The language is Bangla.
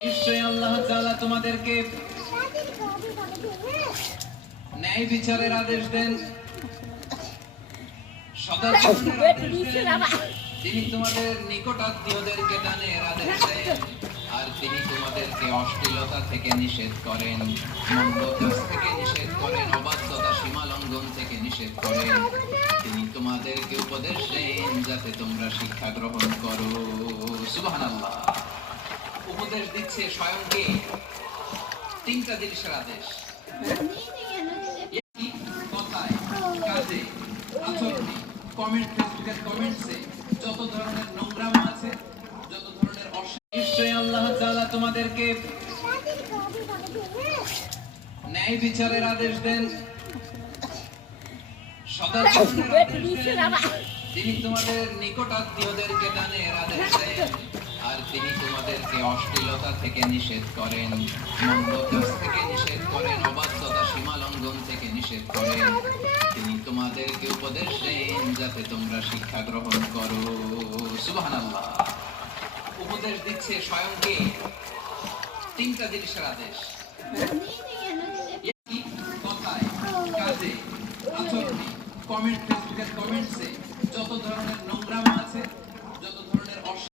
নিশ্চয়ই আল্লাহ তাআলা তোমাদেরকে ন্যায় বিচারের আদেশ দেন, সদাচরণের আদেশ দেন। তিনি তোমাদের নিকটাত্মীয়দেরকে দানের আদেশ দেন, আর তিনি তোমাদেরকে অশ্লীলতা থেকে নিষেধ করেন, মন্দ কাজ থেকে নিষেধ করেন, অবাধ্যতা সীমা লঙ্ঘন থেকে নিষেধ করেন। তিনি তোমাদেরকে উপদেশ দেন যাতে তোমরা শিক্ষা গ্রহণ করো। সুবহানাল্লাহ। উপদেশ দিচ্ছে স্বয়ং কে? তিনটা জিনিসের আদেশ। কথায়, কাজে, আচরণে, কমেন্ট, ফেসবুকের কমেন্টসে যত ধরনের নোংরামো আছে, যত ধরনের নিশ্চয়ই আল্লাহ তাআলা তোমাদেরকে ন্যায় বিচারের আদেশ দেন, সদাচরণের আদেশ দেন। তিনি তোমাদের নিকটাত্মীয়দেরকে দানের আদেশ দেন, আর তিনি তোমাদেরকে অশ্লীলতা থেকে নিষেধ করেন, মন্দ কাজ থেকে নিষেধ করেন, অবাধ্যতা সীমা লঙ্ঘন থেকে নিষেধ করেন। তিনি তোমাদেরকে উপদেশ দেন যাতে তোমরা শিক্ষা গ্রহণ করো। সুবহানাল্লাহ। উপদেশ দিচ্ছে স্বয়ং কে? তিনটা জিনিসের আদেশ। কথায়, কাজে, আচরণে, কমেন্ট, ফেসবুকের কমেন্টসে যত ধরনের নোংরামো আছে, যত ধরনের